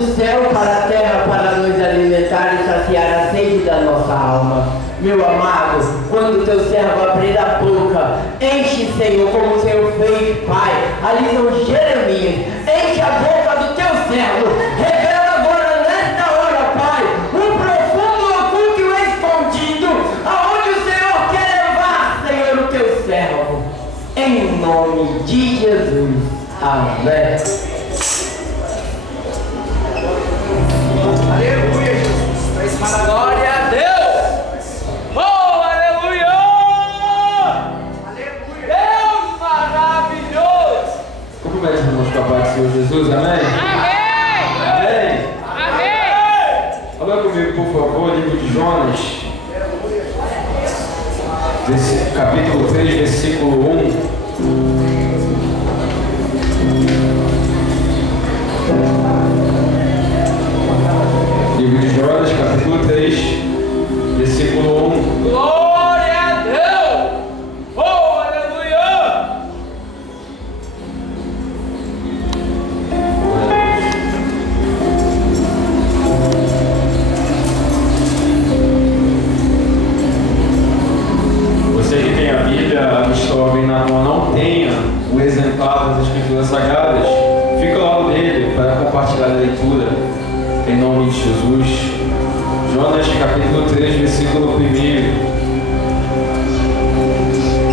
Do céu para a terra para nos alimentar e saciar a sede da nossa alma. Meu amado, quando teu servo abrir a boca, enche, Senhor, como o Senhor fez, Pai, ali no Jeremias, enche a boca do teu servo, revela agora nesta hora, Pai, o profundo, oculto e o escondido, aonde o Senhor quer levar, Senhor, o teu servo, em nome de Jesus. Amém. Aleluia, Jesus. Glória a Deus. Oh, aleluia. Aleluia. Deus maravilhoso. Cumprimente os irmãos com a paz do Senhor Jesus, amém? Amém! Amém! Amém! Olha comigo, por favor, livro de Jonas, capítulo 3, versículo 1. Livro de Jonas, capítulo 3, versículo 1. Glória a Deus. Oh, aleluia. Você que tem a Bíblia, a história na mão, não tenha o exemplar das Escrituras Sagradas, fica ao lado dele para compartilhar a leitura, em nome de Jesus. Jonas capítulo 3, versículo 1,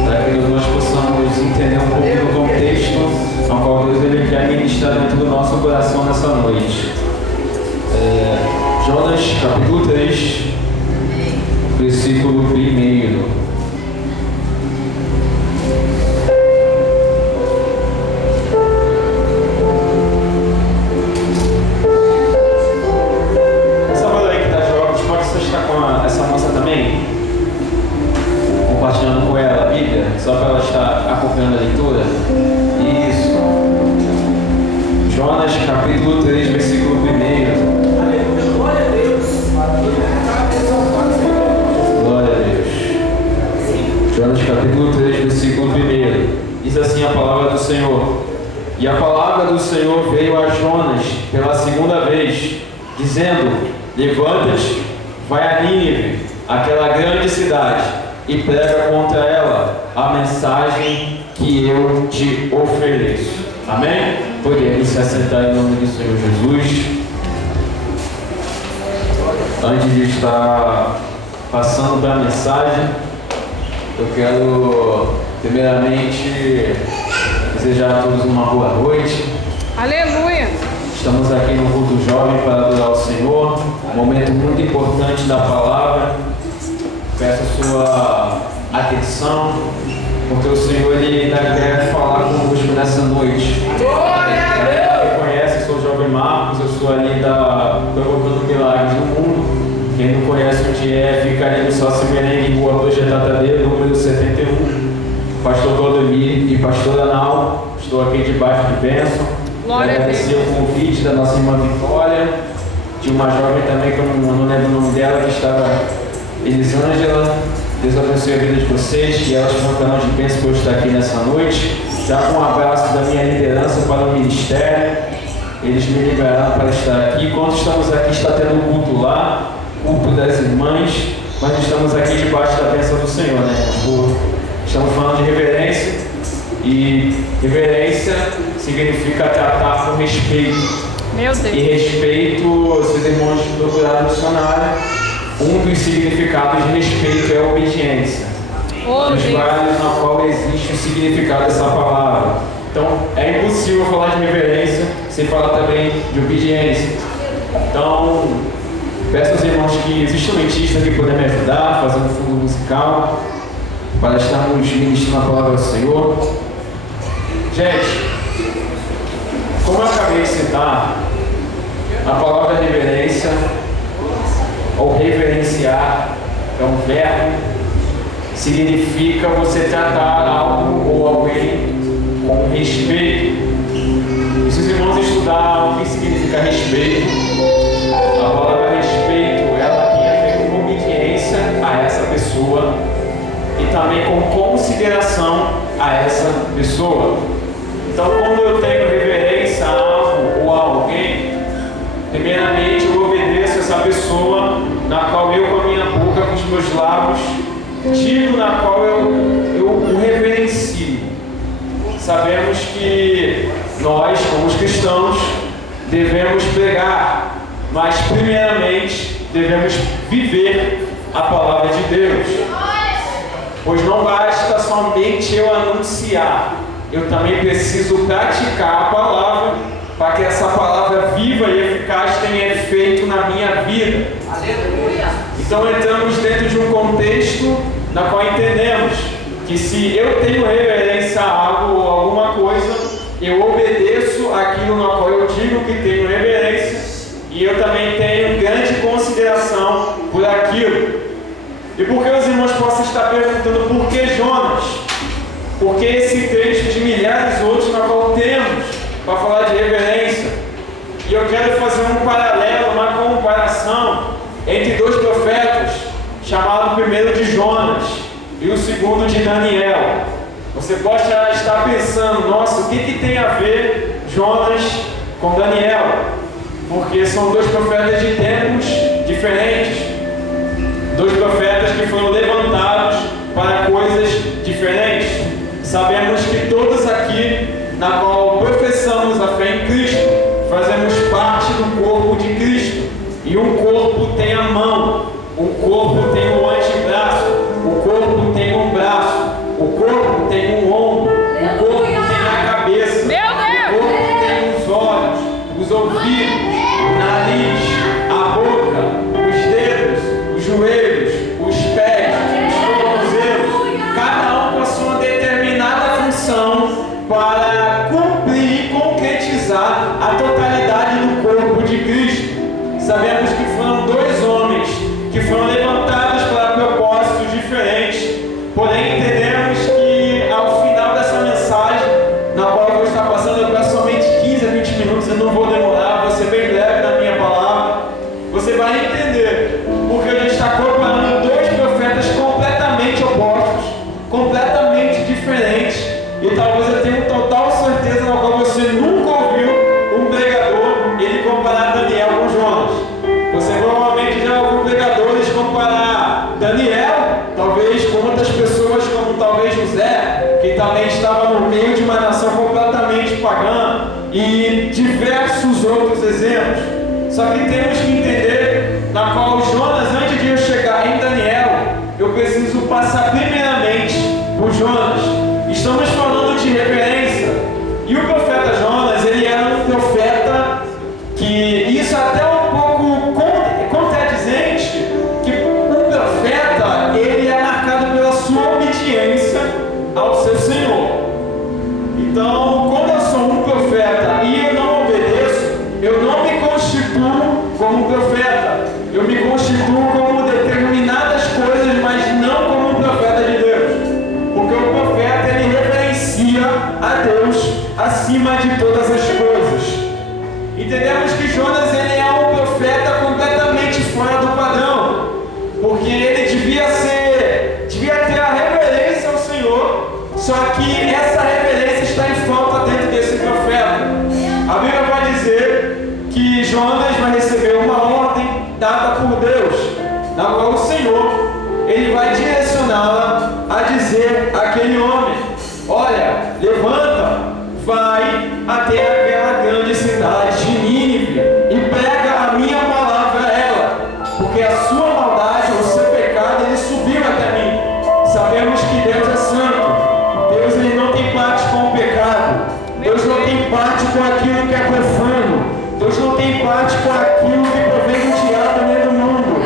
para que nós possamos entender um pouco do contexto ao qual Deus ele quer ministrar dentro do nosso coração nessa noite. Jonas capítulo 3, versículo 1. Compartilhando com ela a Bíblia, só para ela estar acompanhando a leitura. Isso. Jonas capítulo 3, versículo 1. Aleluia, glória a Deus. Glória a Deus. Jonas capítulo 3, versículo 1. Diz assim a palavra do Senhor. E a palavra do Senhor veio a Jonas pela segunda vez, dizendo: Levanta-te, vai a Nínive, aquela grande cidade, e prega contra ela a mensagem que eu te ofereço. Amém? Podemos se assentar em nome do Senhor Jesus. Antes de estar passando para a mensagem, eu quero primeiramente desejar a todos uma boa noite. Aleluia! Estamos aqui no culto jovem para adorar o Senhor, um momento muito importante da palavra. Peço a sua atenção, porque o Senhor ele ainda quer falar conosco nessa noite. Glória a Deus. Quem conhece, eu sou o Jovem Marcos, eu sou ali da Provocando Milagres no Mundo. Quem não conhece onde é, fica ali no Sócio Merengue, Rua Projetar Tadeiro, número 71. Pastor Claudemir e Pastor Anal, estou aqui debaixo de bênção. Glória a Deus. Agradecer o convite da nossa irmã Vitória, de uma jovem também que eu não lembro o nome dela, que estava Elisângela. Deus abençoe a vida de vocês, e elas foram um canal de bênção por eu estar aqui nessa noite. Já com um abraço da minha liderança para o ministério, eles me liberaram para estar aqui. Enquanto estamos aqui, está tendo um culto lá, culto das irmãs, mas estamos aqui debaixo da bênção do Senhor, né? Estamos falando de reverência, e reverência significa tratar com respeito. Meu Deus. E respeito, se os irmãos procurarem no dicionário, um dos significados de respeito é a obediência. Os vários na qual existe o significado dessa palavra. Então, é impossível falar de reverência sem falar também de obediência. Então, peço aos irmãos que os instrumentistas que puderem me ajudar, fazendo fundo musical, para estarmos ministrando a palavra do Senhor. Gente, como eu acabei de citar, a palavra reverência, ou reverenciar, é um verbo, significa você tratar algo ou alguém com respeito. E se os irmãos estudaram o que significa respeito, a palavra respeito, ela tem a ver com obediência a essa pessoa e também com consideração a essa pessoa. Então, quando eu tenho reverência a algo ou a alguém, primeiramente eu obedeço essa pessoa na qual eu com a minha boca, com os meus lábios, digo, na qual eu o reverencio. Sabemos que nós, como os cristãos, devemos pregar, mas primeiramente devemos viver a palavra de Deus. Pois não basta somente eu anunciar, eu também preciso praticar a palavra para que essa palavra viva e eficaz tenha efeito na minha vida. Aleluia! Então entramos dentro de um contexto na qual entendemos que se eu tenho reverência a algo ou alguma coisa, eu obedeço aquilo na qual eu digo que tenho reverência e eu também tenho grande consideração por aquilo. E por que os irmãos possam estar perguntando por que Jonas? Por que esse texto de milhares de outros na qual temos para falar de reverência? E eu quero fazer um paralelo, uma comparação entre dois profetas, chamado o primeiro de Jonas e o segundo de Daniel. Você pode estar pensando, nossa, o que tem a ver Jonas com Daniel? Porque são dois profetas de tempos diferentes, dois profetas que foram levantados para coisas diferentes. Sabemos que todos aqui, na qual professamos a fé em Cristo, fazemos parte do corpo de Cristo. E um corpo tem a mão, um corpo tem um antebraço, o corpo tem um braço, o corpo tem um ombro, o corpo tem a cabeça, o corpo tem os olhos, os ouvidos, o nariz, a boca, os dedos, os joelhos, os pés, os tornozelos, cada um com a sua determinada função para cumprir e concretizar a totalidade do corpo de Cristo. Sabemos que foram dois homens que foram levantados para propósitos diferentes, porém entendemos que ao final dessa mensagem, na qual eu vou estar passando para somente 15 a 20 minutos, eu não vou demorar, vou ser bem breve na minha palavra, você vai entender porque a gente está comparando dois profetas completamente opostos, completamente diferentes, e talvez eu tenha total certeza na qual você nunca ouviu um pregador ele comparar Daniel com Jonas. Você provavelmente já ouviu pregadores comparar Daniel, talvez com outras pessoas como talvez José, que também estava no meio de uma nação completamente pagã, e diversos outros exemplos. Só que temos que entender na qual Jonas, antes de eu chegar em Daniel, eu preciso passar primeiramente por Jonas. Estamos falando de reverência, e o profeta Jonas, ele era um profeta que, isso até um pouco contradizente, que um profeta, ele é marcado pela sua obediência ao seu Senhor. Então, quando eu sou um profeta e eu não obedeço, eu não me constituo como um profeta, eu me constituo como determinadas coisas, mas não como um profeta de Deus, porque o profeta, ele reverencia a Deus acima de todas as coisas. Entendemos que Jonas, ele é um profeta completamente fora do padrão, porque ele devia ter a reverência ao Senhor, só que essa reverência está em falta dentro desse profeta. A Bíblia vai dizer que Jonas vai receber uma ordem dada por Deus, na qual o Senhor, ele vai direcioná-la a dizer àquele homem: olha, levanta, vai até aquela grande cidade de Nínive e prega a minha palavra a ela, porque a sua maldade, o seu pecado, ele subiu até mim. Sabemos que Deus é santo. Deus, ele não tem parte com o pecado. Deus não tem parte com aquilo que é profano. Deus não tem parte com aquilo que provém do diabo nem do mundo.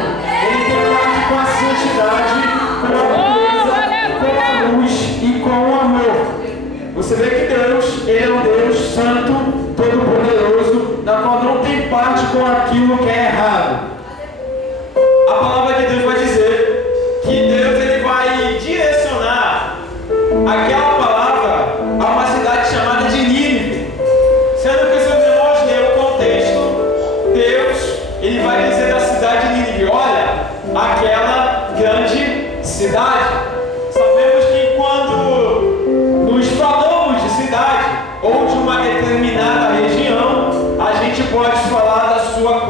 Ele tem parte com a santidade, com a pureza, com a luz e com o amor. Você vê que Deus, ele é um Deus santo, todo-poderoso, na qual não tem parte com aquilo que é errado. A palavra de Deus vai dizer que Deus, ele vai direcionar aquela palavra a uma cidade chamada de Nínive. Sendo que, seus irmãos, lê o contexto, Deus, ele vai dizer da cidade de Nínive: olha, aquela grande cidade. Sabemos que quando nos falamos de cidade ou de uma determinada região, a gente pode falar da sua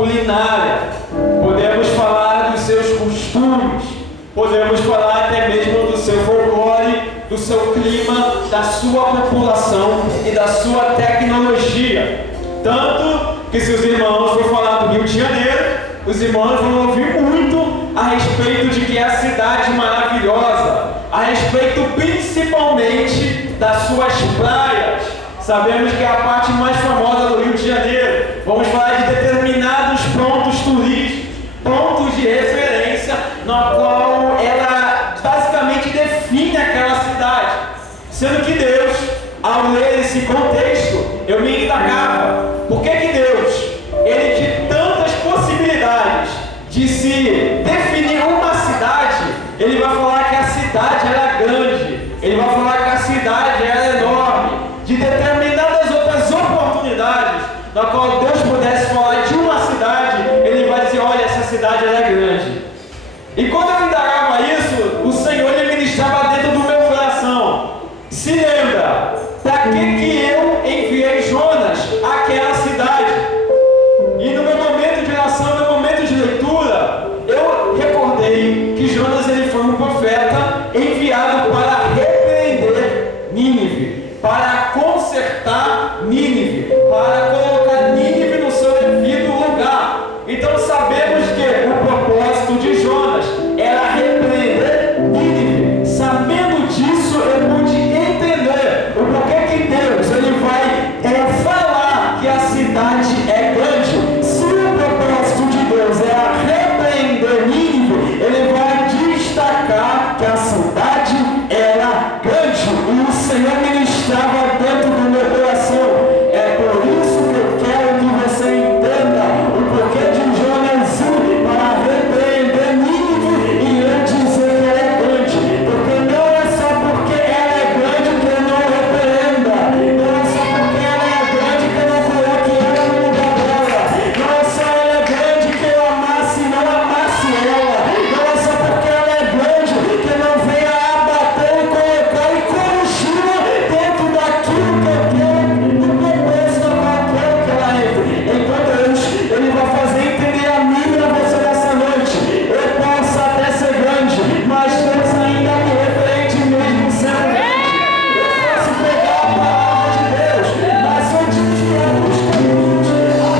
Podemos falar até mesmo do seu folclore, do seu clima, da sua população e da sua tecnologia. Tanto que se os irmãos for falar do Rio de Janeiro, os irmãos vão ouvir muito a respeito de que é a cidade maravilhosa, a respeito principalmente das suas praias. Sabemos que é a parte mais famosa do Rio de Janeiro. Vamos falar de determinados pontos turísticos, pontos de referência, na qual ela basicamente define aquela cidade. Sendo que Deus, ao ler esse contexto, eu me indagava, por que Deus, Ele de tantas possibilidades de se definir uma cidade, Ele vai falar que a cidade era grande, Ele vai falar que a cidade era enorme, de determinadas outras oportunidades, na qual Deus pudesse falar de uma cidade, Ele vai dizer, olha, essa cidade era grande. E quando eu indagava isso, o Senhor Ele ministrava dentro do meu coração. Se lembra, para que eu enviei Jonas àquela cidade? E no meu momento de oração, no meu momento de leitura, eu recordei que Jonas ele foi um profeta enviado para repreender Nínive, para consertar Nínive, para colocar Nínive no seu devido lugar. Então sabemos que o propósito de Jonas era repreender Nínive. Sabendo disso, eu pude entender o porquê que Deus ele vai falar que a cidade é grande. Se o propósito de Deus é repreender Nínive, ele vai destacar que a cidade era grande. E o Senhor ministrava dentro do meu coração. É por isso que eu quero que você entenda o porquê de Jonas ir para repreender Nínive e eu dizer que ela é grande. Porque não é só porque ela é grande que eu não repreenda. Não é só porque ela é grande que eu não coloque ela no lugar dela. Não é só ela é grande que eu amasse e não amasse ela. Não é só porque ela é grande que eu não venha abater e colocar e corrigi-la dentro daquilo que eu quero, no contexto do qual eu quero que ela entre. Então Deus, Ele vai fazer entender a mim e a você nessa noite. Eu posso até ser grande, mas Deus ainda me repreende mesmo sendo grande. Eu posso pegar a palavra de Deus, mas antes de eu os caminhos, a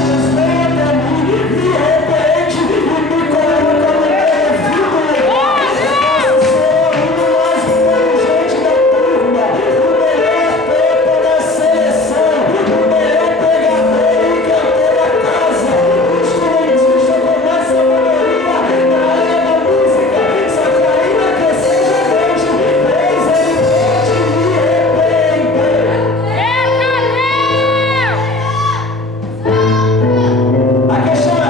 Deus vem até mim, me repreende e me coloca no meu devido lugar. Eu posso ser o mais inteligente da turma, o melhor tempo da seleção, o melhor pegador e cantor da casa, o instrumentista com mais sabedoria na área da música. Só que ainda que eu seja grande, Deus ele pode me repreender. A questão é,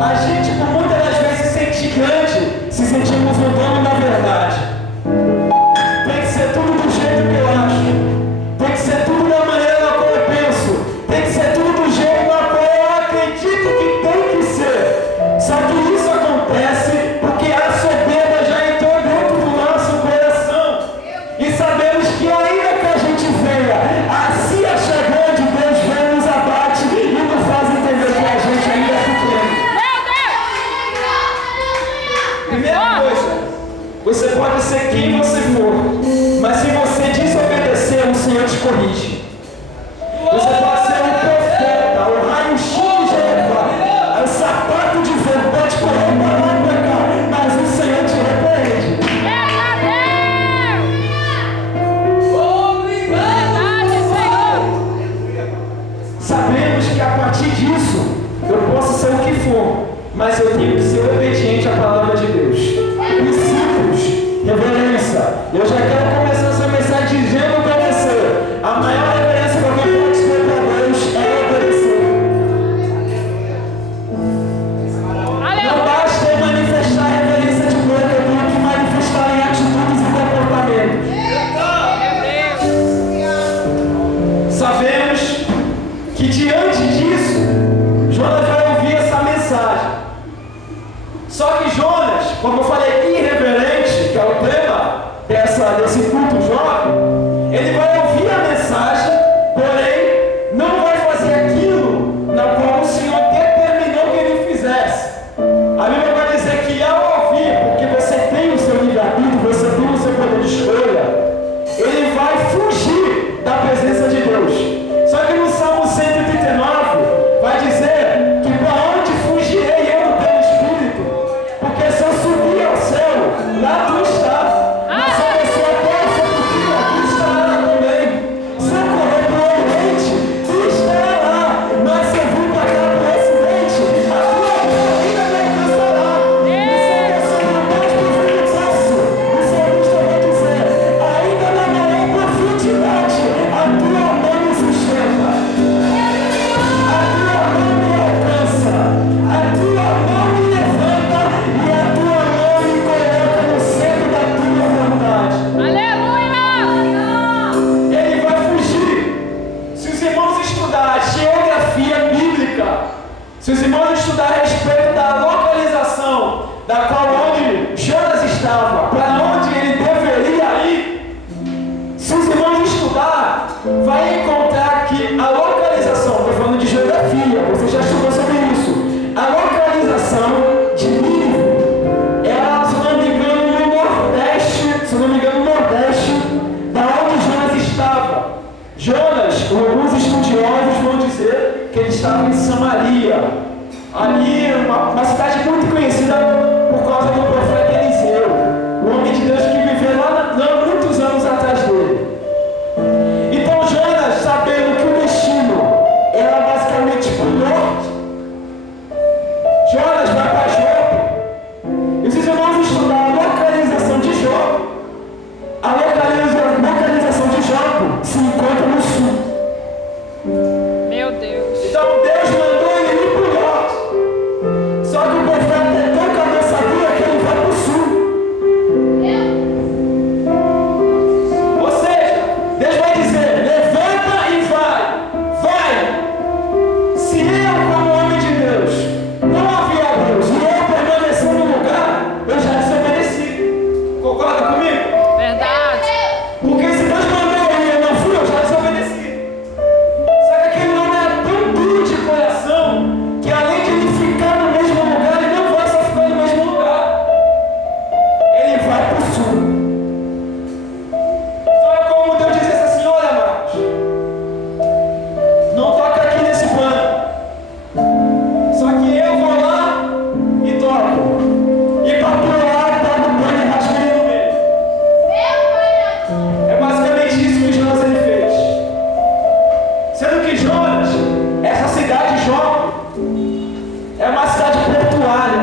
a gente por muitas das vezes se sente grande, se sentimos o dono da verdade. Tem que ser tudo do jeito que eu acho. Tem que ser tudo da maneira na qual eu penso. Tem que ser tudo do jeito na qual eu acredito que tem que ser. Só que isso acontece porque a soberba já entrou dentro do nosso coração. E sabemos que ainda que a gente venha a se achar grande, Deus vem nos abate e nos faz entender que a gente ainda é pequeno. Primeira coisa, você pode ser quem você for, mas se você desobedecer, o Senhor te corrige. Você pode ser um profeta, o raio-x de Jeová, o sapato de vento, pode correr para lá e para cá, mas o Senhor te repreende. Sabemos que a partir disso, eu posso ser o que for, mas eu tenho que ser obediente à palavra de Deus. Princípios, reverência. Eu já quero começar essa mensagem dizendo para você: a maior reverência que alguém pode ter para Deus é obedecer. Não basta eu manifestar a reverência de boca, eu tenho que manifestar em atitudes e comportamentos. Sabemos que diante disso, Jonas vai ouvir essa mensagem. Só que Jonas Se os irmãos estudar a respeito da localização da qual onde Jonas estava, para onde ele deveria ir, se os irmãos estudar, vai encontrar que a localização, estou falando de geografia, você já estudou sobre isso, a localização de Nínive era, se não me engano, no nordeste, da onde Jonas estava. Jonas, alguns estudiosos vão dizer que ele estava em Samaria, ali uma cidade muito conhecida por causa do profeta Eliseu, o homem de Deus que viveu lá muitos anos atrás dele. Então Jonas, sabendo que o destino era basicamente para o norte, Jonas vai para Jope. E se os irmãos estudar a localização de Jope, a localização de Jope se encontra no sul. Meu Deus. Então Deus mandou ele ir para o norte. Só que o profeta é tão cabeça dura que ele vai para o sul. Ou seja, Deus vai dizer: levanta e vai. Vai. Se eu, como homem de Deus, não ouvir a Deus e eu permanecer no lugar, eu já desobedeci. Concorda comigo? Verdade. Porque se Deus mandou eu e eu não fui, eu já desobedeci. Só que aquele homem era tão duro de coração que, além de ele ficar no mesmo lugar, ele não vai só ficar no mesmo lugar. Ele vai para o sul. Então é como Deus disse assim: olha, Marcos, não toca aqui nesse plano. Só que eu vou lá e toco. E para pular, toco o plano e rasgo ele no meio. É basicamente isso que Jonas ele fez. Sendo que Jonas, essa cidade de Jope, é uma cidade portuária.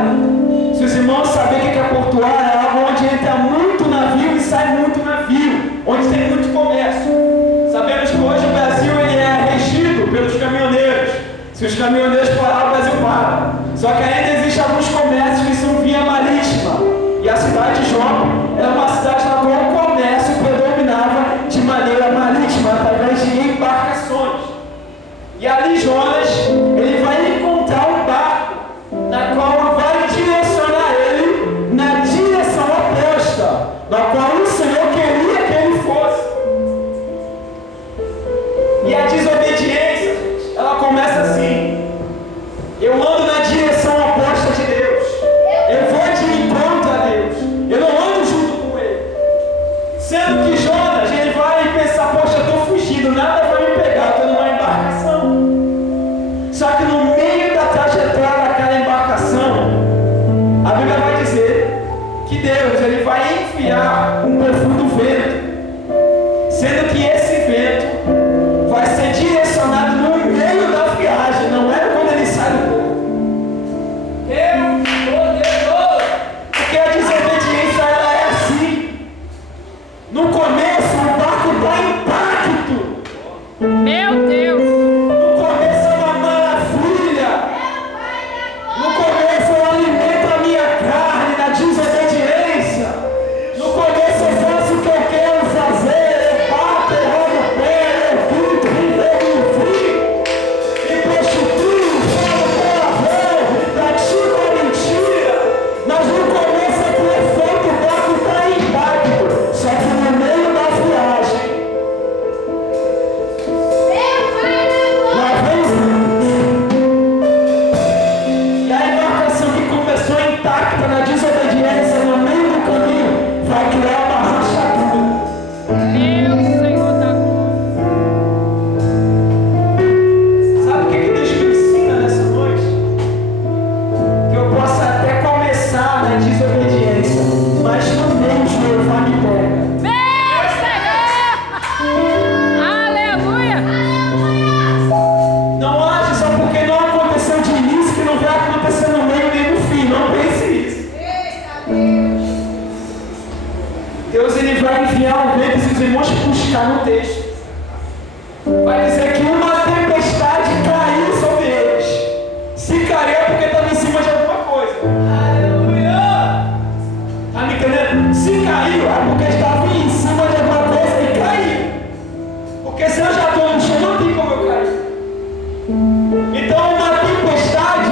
Se os irmãos saberem o que é portuária, é algo onde entra muito navio e sai muito navio, onde tem muito comércio. Sabemos que hoje o Brasil ele é regido pelos caminhoneiros. Se os caminhoneiros parar, o Brasil para. Só que ainda existem alguns comércios que são via marítima. E a cidade de Jope era uma cidade na qual o comércio predominava de maneira marítima, através de embarcações. E ali Jonas, ele vai encontrar um barco, na qual vai direcionar ele na direção oposta, na qual o Senhor queria que ele fosse. E a desobediência, ela começa assim: eu ando na direção oposta de Deus, eu vou de encontro a Deus, eu não ando junto com Ele. Sendo que Jonas, ele vai pensar: poxa, eu estou fugindo, nada vai me pegar, estou numa embarcação. Só que no meio da trajetória daquela embarcação, a Bíblia vai dizer que Deus ele vai enviar um profundo vento, sendo que esse vento vai ser direcionado no meio da viagem, não é quando ele sai do porto. Porque a desobediência ela é assim. No começo o barco dá impacto. Meu Deus. No começo é uma maravilha. No começo eu alimento a minha carne na desobediência. No começo eu faço o que eu quero fazer. Eu bato, eu rodo o pé, eu grito, eu frio, me prostituo, falo palavrão, pratico a mentira. Mas no começo é perfeito, o barco está em impacto. Só que no meio da viagem, lá vem o vento. E a embarcação que começou intacta na desobediência, no meio do caminho, vai criar uma rachadura. Meu Senhor da glória. Sabe o que Deus me ensina nessa noite? Que eu possa até começar na desobediência, mas no meio Jeová me pega. Meu Senhor. Aleluia. Não age só porque não aconteceu de início que não vai acontecer no meio nem no fim. Não pense isso. Deus ele vai enviar um vento, se os irmãos buscar no texto, vai dizer que uma tempestade caiu sobre eles. Se caiu é porque estava em cima de alguma coisa. Aleluia! Tá me entendendo? Se caiu é porque estava em cima de alguma coisa e caiu. Porque se eu já estou no chão, não tem como eu cair. Então uma tempestade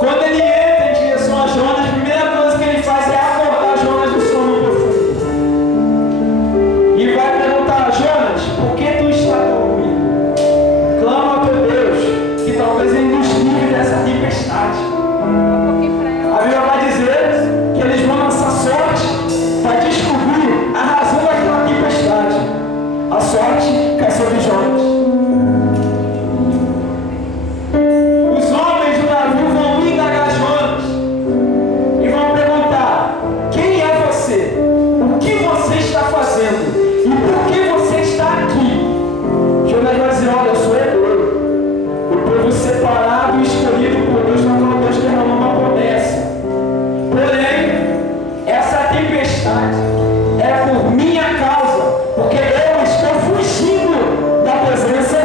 Quando ele entra em direção a Jonas, a primeira coisa que ele faz é acordar Jonas do sono profundo. E vai perguntar: Jonas, por que tu está dormindo? Clama ao teu Deus, que talvez ele nos livre dessa tempestade. A Bíblia vai dizer que eles vão lançar sorte para descobrir a razão daquela tempestade. A sorte cai sobre Jonas. Os homens do navio vão indagar Jonas e vão perguntar: quem é você? O que você está fazendo? E por que você está aqui? Jonas vai dizer: olha, eu sou hebreu, o povo separado e escolhido por Deus, na qual Deus derramou uma promessa. Porém, essa tempestade é por minha causa, porque eu estou fugindo da presença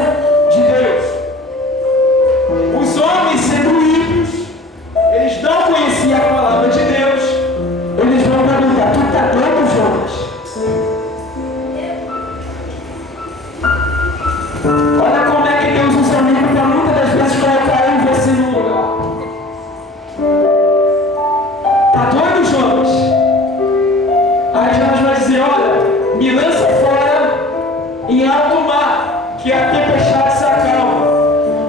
de Deus. Os homens, sendo ímpios, eles não conheciam a palavra de Deus. Eles vão perguntar: tu está doido, Jonas? Olha como é que Deus usa o livro para muitas das vezes colocar eu e você no lugar. Tá doido, Jonas? Aí Jonas vai dizer: olha, me lança fora em alto mar, que a tempestade se acalma.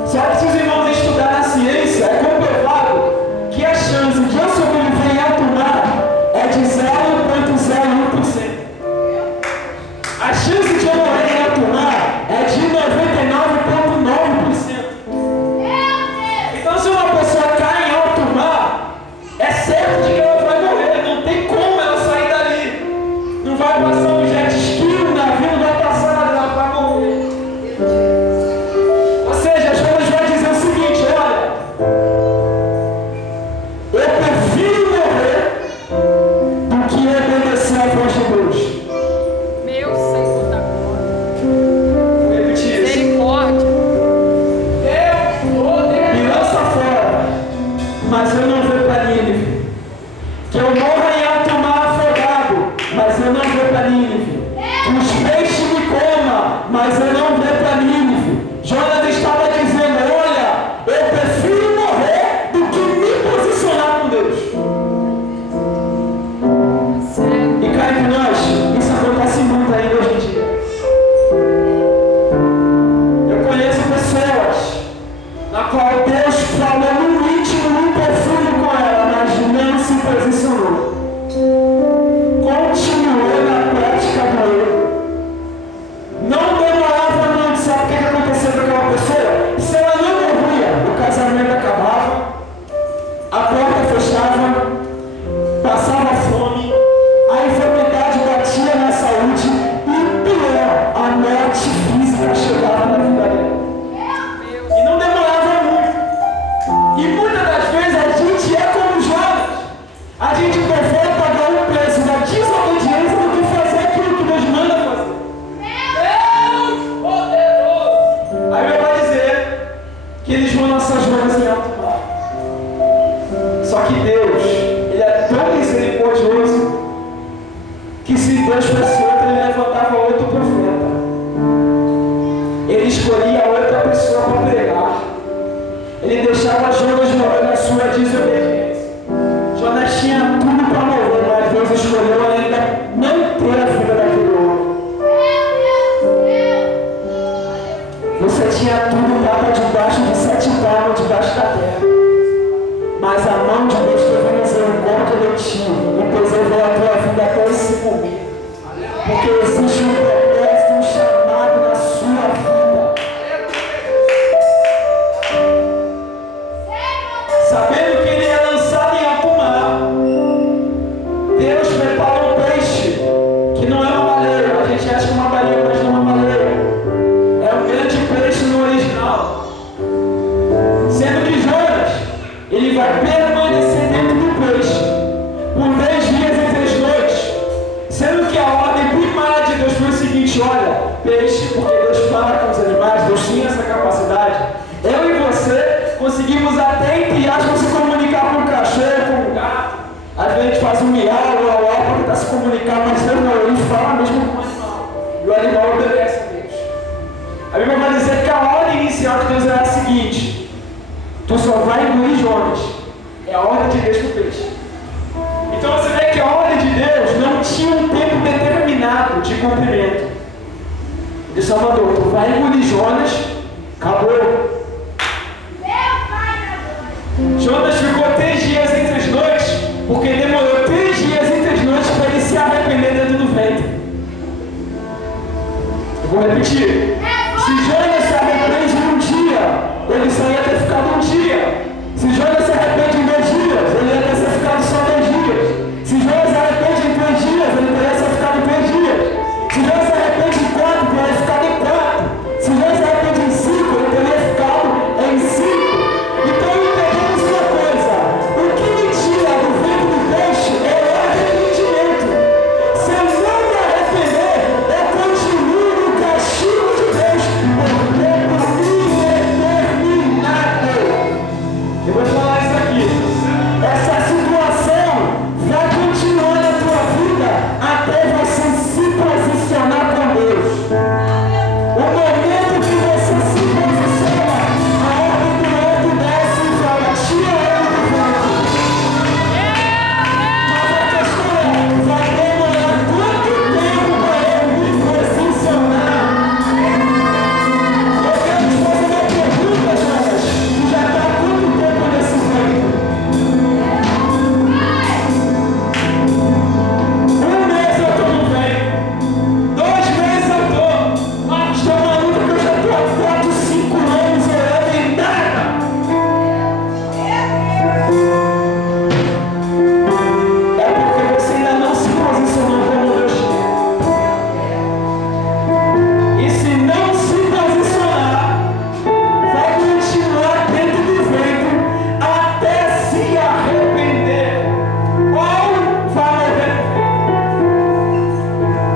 Só que se os irmãos estudarem a ciência, é comprovado que a chance de eu sobreviver em alto mar é de 0,01%. A chance de eu morrer em alto mar é de 99,9%. Então, se uma pessoa cai em alto mar, é certo de que ela vai morrer. Não tem como ela sair dali. Não vai passar um jet ski, um navio, não vai passar nada, ela vai morrer. Ou seja, Jonas vai dizer o seguinte: olha, eu prefiro morrer do que obedecer a voz de Deus. Meu Senhor da glória. Vou repetir isso. Misericórdia. Me lança fora, mas eu não vou para Nínive. Que eu morra em alto mar afogado, mas eu não vou para Nínive. Que os peixes me comam, mas eu não vou para Nínive. Jonas estava dizendo: olha, eu prefiro morrer do que me posicionar com Deus. Sério. E cá entre nós, isso acontece muito ainda hoje em dia. Eu conheço pessoas na qual Deus falou no íntimo, no profundo com ela, mas não se posicionou. Continuou na prática do erro. Não demorava muito. Sabe o que aconteceu com aquela pessoa? Se ela não morria, o casamento acabava, a porta fechava, passava fome, a enfermidade batia na saúde e, pior, a morte física chegava na vida dela. E não demorava muito. E muitas das vezes a gente é como Jonas. A gente prefere pagar o preço da desobediência do que fazer aquilo que Deus manda fazer. Deus poderoso. Aí ele vai dizer que eles vão lançar Jonas em alto mar. Só que Deus, ele é tão misericordioso que se Deus fosse outro, ele levantava outro profeta. Ele escolhia outra pessoa para pregar. Ele deixava Jonas morrer na sua desobediência. Jonas tinha tudo para morrer, mas Deus escolheu ainda manter a vida daquele homem. Você tinha tudo, estava debaixo de 7 palmos, debaixo da terra. Mas a mão de Deus teve misericórdia de ti e preservou a tua vida até esse momento. Porque existe um propósito, um chamado na sua vida. Sabendo que ele é lançado em alto mar, Deus prepara um peixe que não é uma baleia. A gente acha que é uma baleia, mas não é uma baleia. É um grande peixe no original. Sendo que Jonas, ele vai permanecer dentro do peixe por 3 dias e 3 noites. Sendo que a ordem primária de Deus foi o seguinte: olha, peixe, porque Deus fala com os animais, Deus tinha essa capacidade. Eu e você conseguimos até, entre aspas, se comunicar com o cachorro, com o gato. Às vezes a gente faz um miau ou uau para tentar se comunicar, mas Deus não, ele fala mesmo com o animal. E o animal obedece a Deus. A Bíblia vai dizer que a ordem inicial de Deus era a seguinte: tu só vai engolir Jonas É a ordem de Deus para o peixe. Então você vê que a ordem de Deus não tinha um tempo determinado de cumprimento. De Salvador, tu vai engolir Jonas, acabou. Jonas ficou 3 dias e 3 noites, porque demorou 3 dias e 3 noites para ele se arrepender dentro do ventre. Eu vou repetir. Se Jonas se arrepende em um dia, ele só ia ter ficado um dia. Se Jonas se arrepende em 2 dias, ele ia ter ficado só 2 dias. Se Jonas se arrepende em 3 dias, ele teria só ficado 3 dias. Se Jonas se arrepende em 4, ele teria ficado em 4. Se Jonas se arrepende em 5, ele teria ficado em 5. Então entendemos uma coisa: o que me tira do ventre do peixe é o arrependimento. Se eu não me arrepender, eu continuo no castigo de Deus por tempo indeterminado. Eu vou falar isso aqui. Essa situação vai continuar na tua vida até você se posicionar com Deus. O momento que você se posiciona, a ordem do outro desce e fala: tira ele do ventre. Mas a questão é: vai demorar quanto tempo para eu me posicionar? Eu quero te fazer uma pergunta, Jonas. Tu já está há quanto tempo nesse ventre? 1 mês eu estou no ventre. 2 meses eu estou. Mas tem uma luta que eu já estou há 4, 5 anos orando em nada. É porque você ainda não se posicionou como Deus quer. E se não se posicionar, vai continuar dentro do ventre até se arrepender. Ou vai morrer.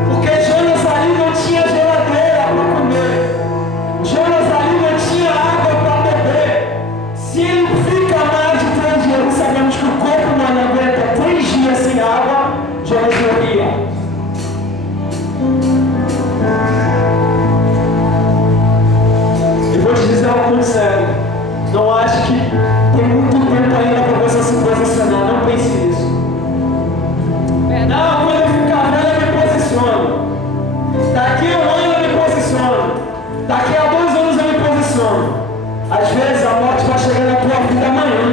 Porque Jonas ali não tinha geladeira para comer. Jonas ali não tinha água para beber. Se ele fica mais de 3 dias, sabemos que o corpo humano aguenta 3 dias sem água, Jonas morria. Eu vou te dizer algo muito sério. Não acho que tem muito tempo ainda para você se posicionar. Não pense nisso. Não, quando eu ficar velho eu me posiciono. Daqui a 1 ano eu me posiciono. Daqui a 2 anos eu me posiciono. Às vezes a morte vai chegar na tua vida amanhã.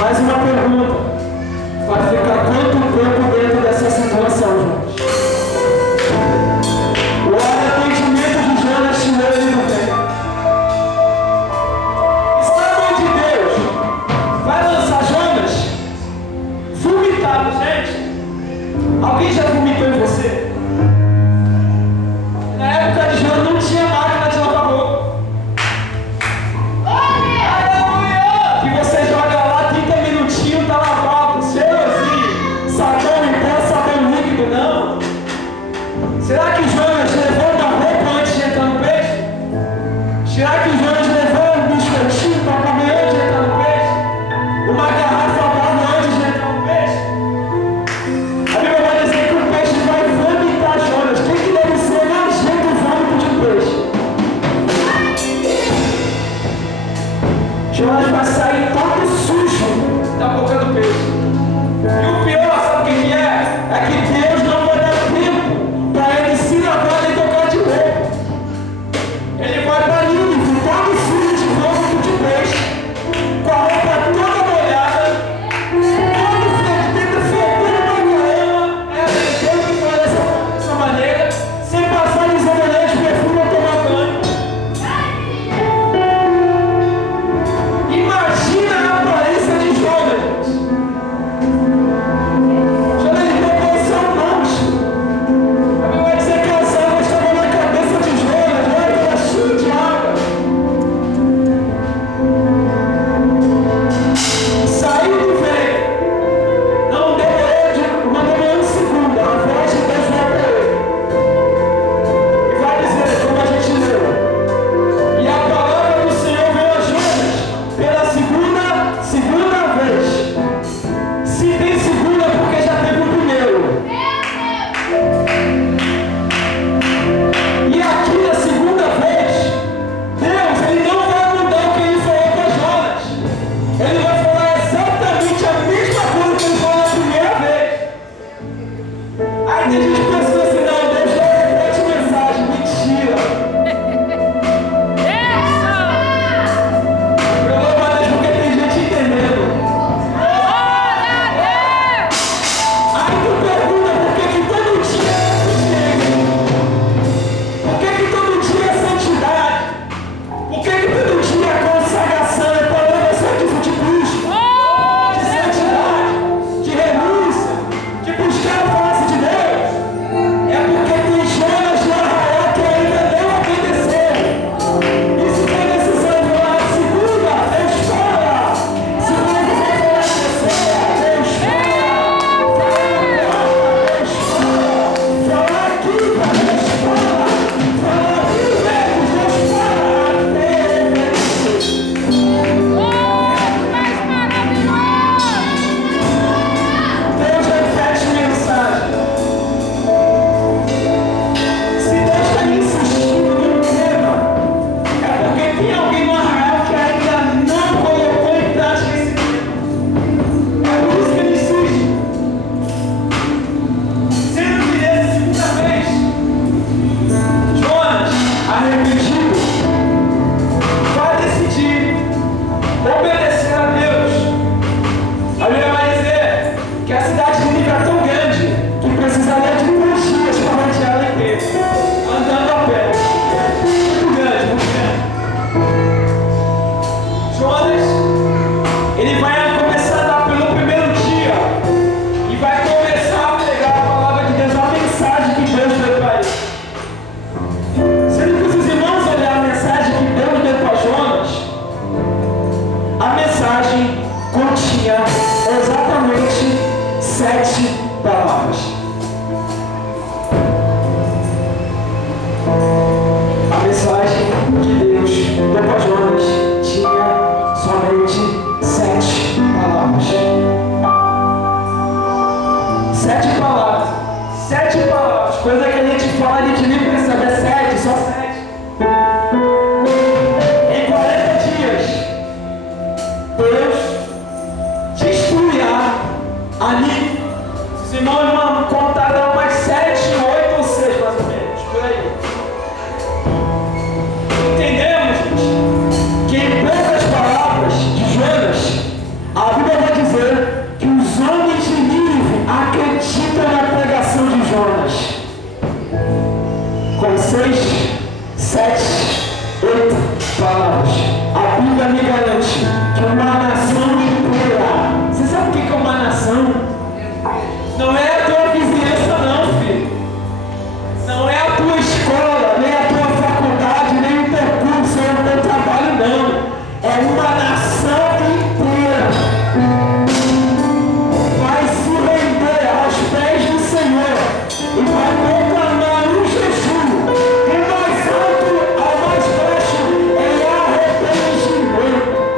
Mais uma pergunta: vai ficar quanto tempo dentro dessa situação, Jonas? O arrependimento de Jonas tirou ele do ventre. Está a mão de Deus vai lançar Jonas vomitado, gente. Alguém já vomitou em você? Na época de Jonas não tinha máquina de lavar roupa. Aleluia! Que você joga lá 30 minutinhos, tá lavado, cheirosinho. Sabão em pó, sabão líquido, não. Será que Jonas levou uma roupa antes de entrar no peixe? Será que Jonas levou um biscoitinho para comer antes de entrar no peixe? Uma garrafa d'água antes de entrar no peixe? A Bíblia vai dizer que o peixe vai vomitar Jonas. O que deve ser mais jeito do vômito de peixe? Jonas vai sair todo sujo da boca do peixe. E o pior, sabe o que é? É que Deus não vai dar tempo para ele se lavar e tocar de roupa. Ele vai para Nínive, todo sujo de vômito de peixe, com a roupa toda molhada, todo fedendo pra caramba. Deus que faz dessa maneira, sem passar desodorante, perfume ou tomar banho. Imagina a aparência de Jonas. 7 palavras. A mensagem de Deus para Jonas tinha somente 7 palavras. 7 palavras. 7 palavras. Coisa que a gente fala, a gente nem precisa saber 7, só 7. Em 40 dias, Deus destruirá ali. Os irmãos vão contar umas 7, 8 ou 6 mais ou menos, por aí. Entendemos, gente, que em poucas palavras de Jonas, a Bíblia vai dizer que os homens de Nínive acreditam na pregação de Jonas. Com 6, 7, 8 palavras, a Bíblia me garante que uma nação inteira. Você sabe o que é uma nação? Não é a tua vizinhança não, filho. Não é a tua escola, nem a tua faculdade, nem o teu curso, nem o teu trabalho, não. É uma nação inteira. Vai se render aos pés do Senhor e vai proclamar um jejum do mais alto ao mais baixo em arrependimento.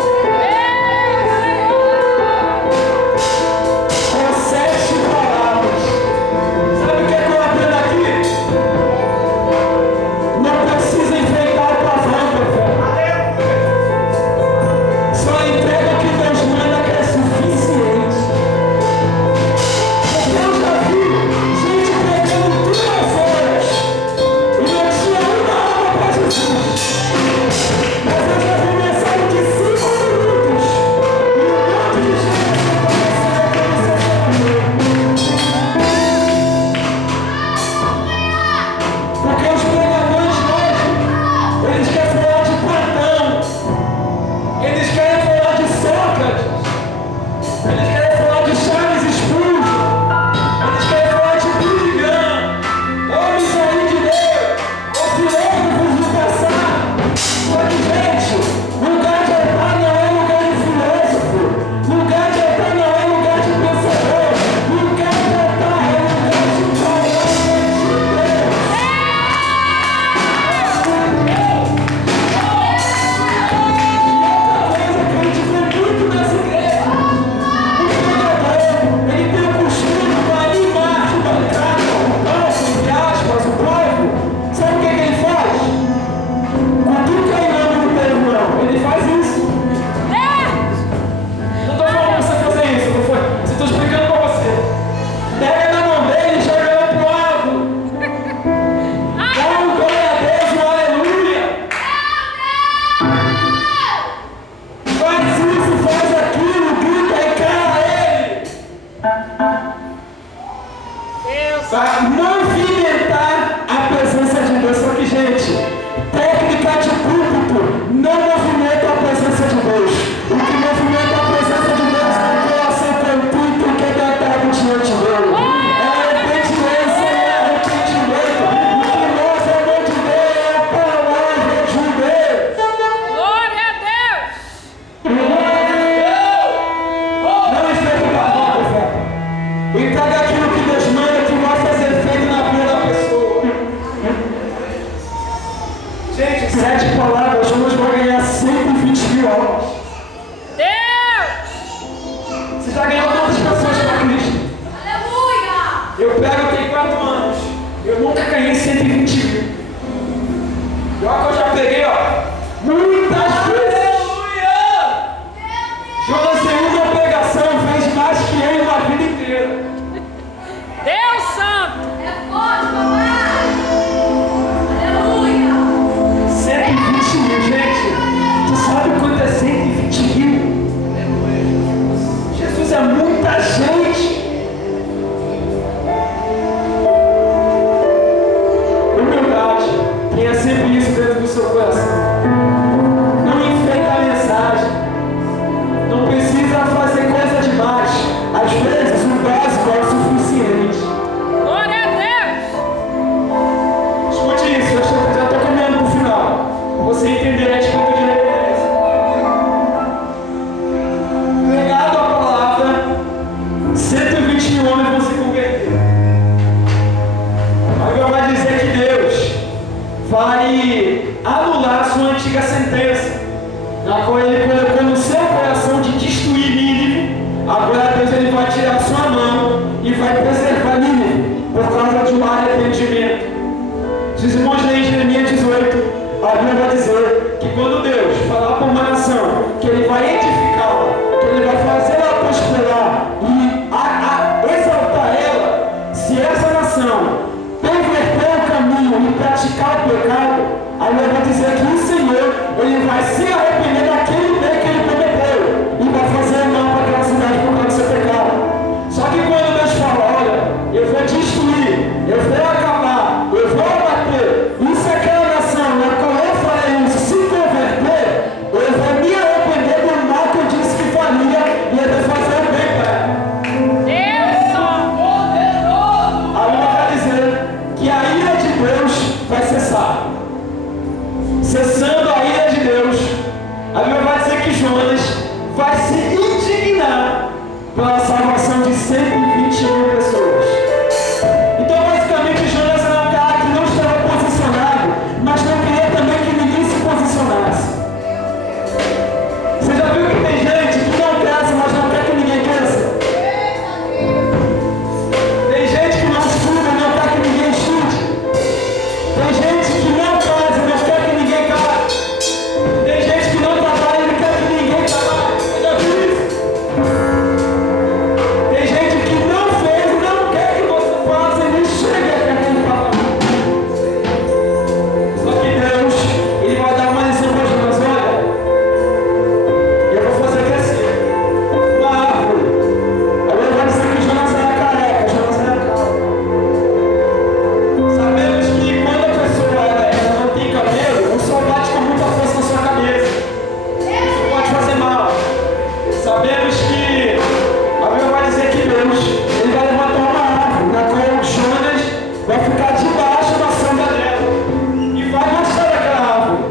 na qual ele colocou no seu coração de destruir Nínive, agora Deus ele vai tirar a sua mão e vai preservar Nínive por causa de um arrependimento. Se os irmãos lerem Jeremias 18, a Bíblia vai dizer que quando Deus falar para uma nação que ele vai edificá-la, que ele vai fazer ela prosperar e exaltar ela, se essa nação perverter o caminho e praticar o pecado, a Bíblia vai dizer que o Senhor ele vai se arrepender daquele bem que ele cometeu e vai fazer mal para aquela cidade por causa do seu pecado. Só que quando Deus fala, olha, eu vou destruir, eu vou acabar, eu vou abater, isso é aquela nação na qual eu falei isso, se converter, eu vou me arrepender do mal que eu disse que faria e eu vou fazer o bem para ela. A Bíblia vai dizer que a ira de Deus vai cessar. Cessando a ira de Deus, a Bíblia vai dizer que Jonas vai se indignar pela salvação de 120 mil pessoas. Então, basicamente, Jonas era um cara que não estava posicionado, mas não queria também que ninguém se posicionasse. Você já viu que tem gente que não cresce, mas não quer que ninguém cresça? Tem gente que não estuda, não quer que ninguém estude. Tem gente que não casa, não quer que ninguém case. Tem gente que não trabalha, não quer que ninguém trabalhe. Você já viu isso? Tem gente que não fez e não quer que você faça e nem chega a aquele papo. Só que Deus, ele vai dar uma lição para Jonas. Olha, eu vou fazer crescer uma árvore. Agora vai dizer que Jonas era careca, Jonas era calvo. Sabemos que quando a pessoa ela não tem cabelo, o sol bate com muita força na sua cabeça. Isso pode fazer mal. Sabemos que a Bíblia vai dizer que Deus ele vai levantar uma árvore na qual Jonas vai ficar debaixo da sombra dela e vai gostar daquela árvore.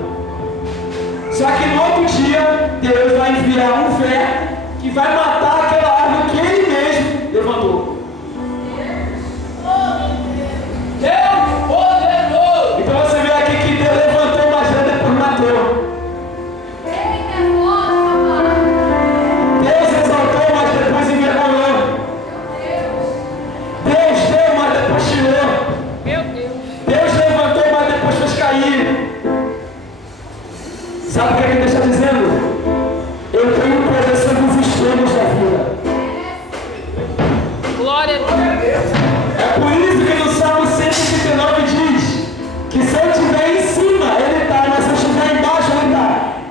Só que no outro dia Deus vai enviar um verme que vai matar aquela árvore que ele mesmo levantou. Então você vê aqui que Deus levantou, mas ele depois matou. Deus exaltou, mas depois envergonhou. Deus deu, mas depois tirou. Meu Deus. Deus levantou, mas depois fez cair. Sabe o que ele está dizendo? Eu tenho poder sobre os extremos da vida. Glória a Deus. É por isso que no Salmo 139 diz que se eu estiver em cima, ele está, mas se eu estiver embaixo, ele está.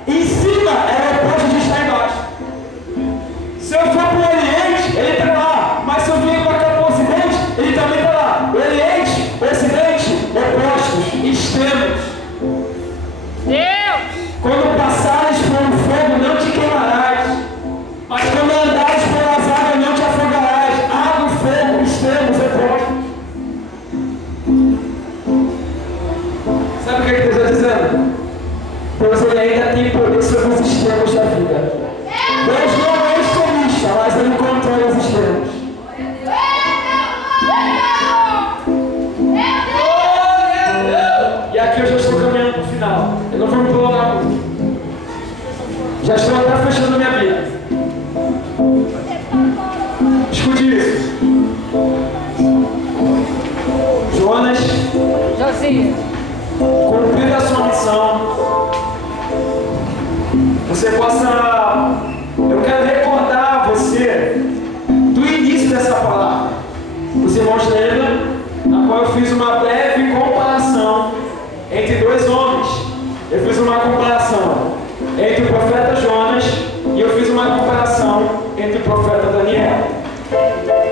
Em cima é o oposto de estar embaixo. Se eu for para o Oriente, ele está lá, mas se eu vier para cá para o Ocidente, ele também está lá. Oriente, Ocidente, opostos, extremos. Deus. Quando passares por um fogo, não te queimarás, mas quando andares pelas águas, não te afogarás. Água, fogo, extremos, opostos. Sabe o que Deus está dizendo? Deus ele ainda tem poder sobre os extremos da vida. Deus não é extremista, mas ele controla os extremos. E aqui eu já estou caminhando para o final. Eu não vou me prolongar muito. Já estou até fechando minha Bíblia. Escute isso. Jonas, Josias. cumprindo a sua missão, você possa. Eu quero recordar você do início dessa palavra. Os irmãos lembram? Na qual eu fiz uma breve comparação entre dois homens. Eu fiz uma comparação entre o profeta Jonas e eu fiz uma comparação entre o profeta Daniel.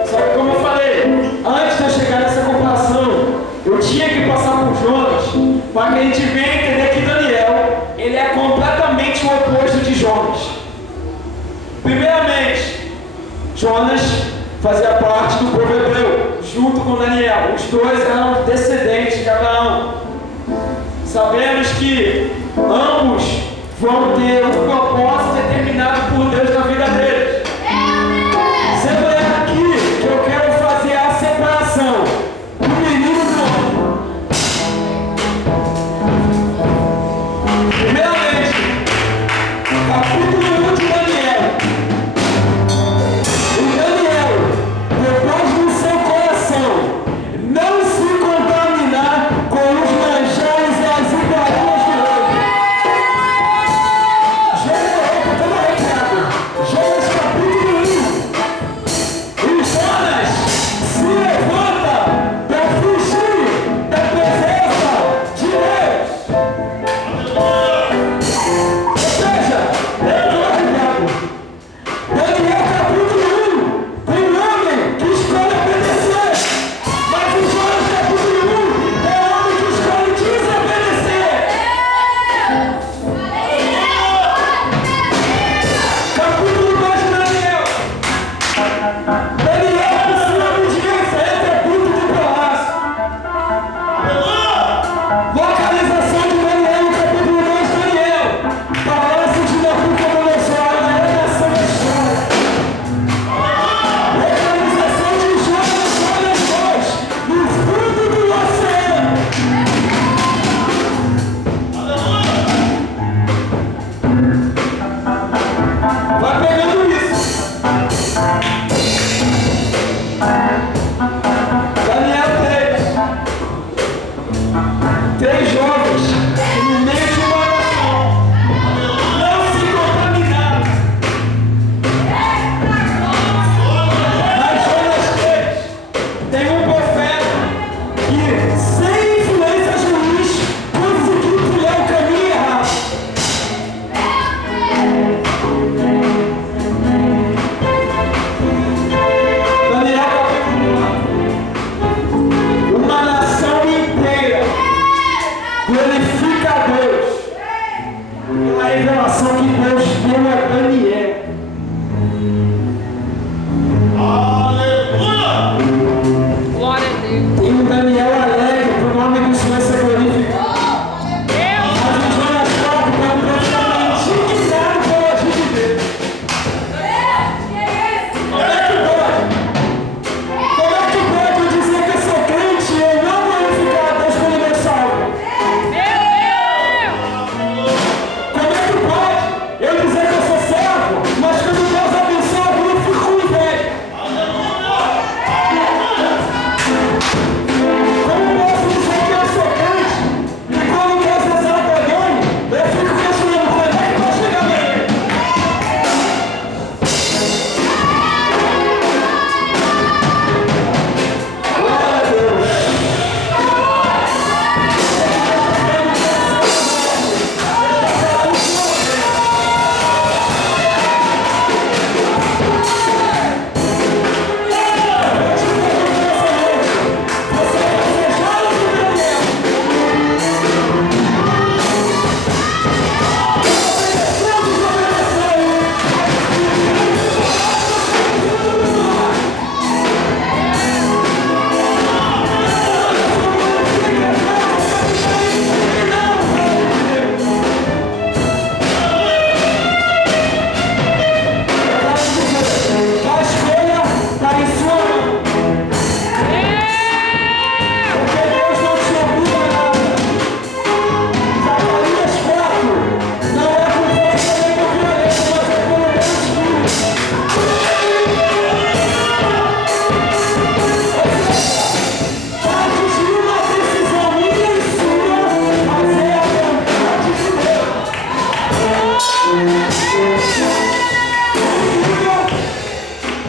Só que como eu falei, antes de eu chegar nessa comparação, eu tinha que passar por Jonas para que a gente venha entender que Daniel ele é completamente o oposto de Jonas. Primeiramente, Jonas fazia parte do povo hebreu, junto com Daniel. Os dois eram descendentes de Abraão. Sabemos que ambos vão ter um propósito determinado por Deus na vida deles. Sendo aqui que eu quero fazer a separação do menino e do homem. Primeiramente, Capítulo 1 de Daniel. E Daniel, depois do seu coração não se contaminar com os manjares e as iguarias de hoje. Jonas capítulo 1. E Jonas se levanta para fugir da presença de Deus. Ou seja, Daniel capítulo 1 tem um homem que escolhe obedecer, mas em Jonas capítulo 1 tem um homem que escolhe desobedecer. Capítulo 2 de Daniel. Daniel ensina a obediência entre abrupto e palácio. Localização de Daniel no capítulo 2 de Daniel. Palácio de Nabucodonosor, a narração da história. Localização de Jonas 2, no fundo do oceano. Vai pegando isso. Daniel 3. 3 jovens que no meio de uma nação não se contaminaram. Mas Jonas 3 tem um profeta que, sem influência juiz, conseguiu trilhar o caminho errado. Daniel capítulo 4. Uma nação inteira glorifica a Deus pela revelação que Deus deu a Daniel. Glória a Deus. E um Daniel alegre para o nome do Senhor ser glorificado. Mas o Jonas 4 tem um profeta indignado pelo agir de Deus. Como é que pode? Como é que pode eu dizer que eu sou crente e eu não glorificar a Deus quando Deus salva? Como é que pode eu dizer que eu sou servo, mas quando Deus abençoa, eu glorifico com inveja? Como posso dizer que eu sou crente e quando Deus exalta alguém, eu fico questionando quando é que vai chegar a mim? Glória a Deus. Você vai ser Jonas e Daniel. A escolha está em sua mão. Porque Deus não te obriga a nada. Zacarias 4 não é por força nem por violência, mas é pelo meu Espírito. Parte de uma decisão minha e sua, fazer a vontade de Deus.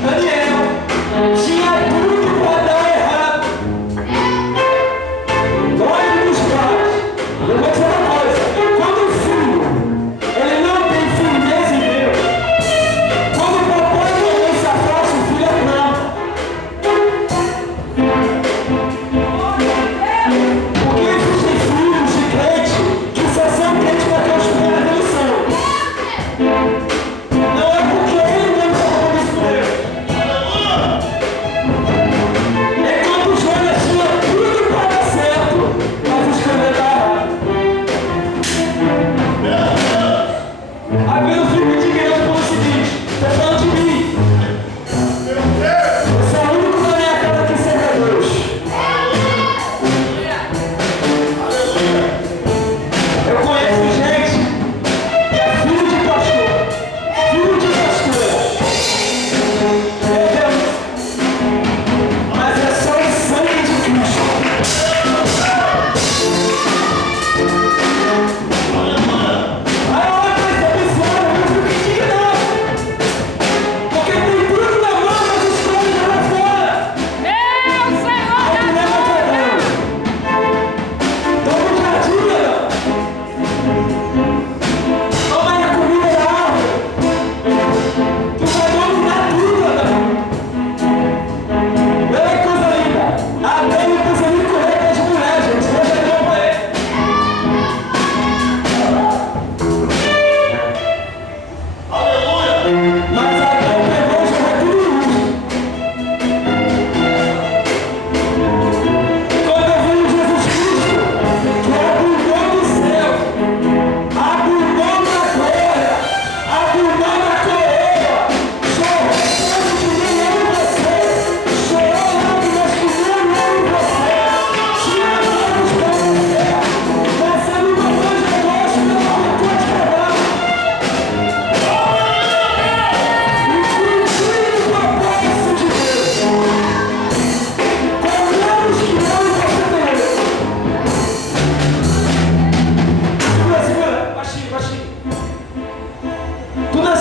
Daniel tinha tudo para dar errado. Olha dos pais. Eu vou dizer uma coisa. Quando o filho ele não tem firmeza em Deus, quando o papai e a mamãe se afastam, o filho é branco. Porque existem filhos de crente que só são crentes porque os pais deles são. Não é porque ele não está falando isso por Deus. Enquanto Jonas tinha tudo para dar certo, mas escolheu dar errado. Agora eu fico indignado pelo seguinte: estou falando de mim. Eu sou o único na minha casa que serve a Deus. Eu conheço gente que é filho de pastor.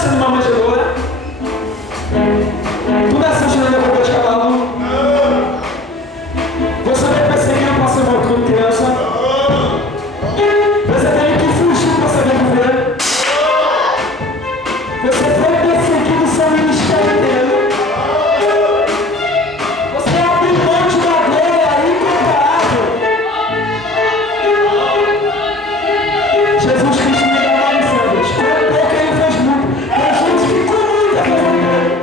nasceu numa manjedoura? Tu nasceu cheirando cocô de cavalo? Você foi perseguido para ser morto como criança? Você teve que fugir para saber viver? Você foi perseguido seu ministério inteiro? Você abriu mão de uma glória incomparável? Jesus Cristo me dá uma lição, gente. Foi pouco, ele fez muito. Tem gente que com muita fez muito.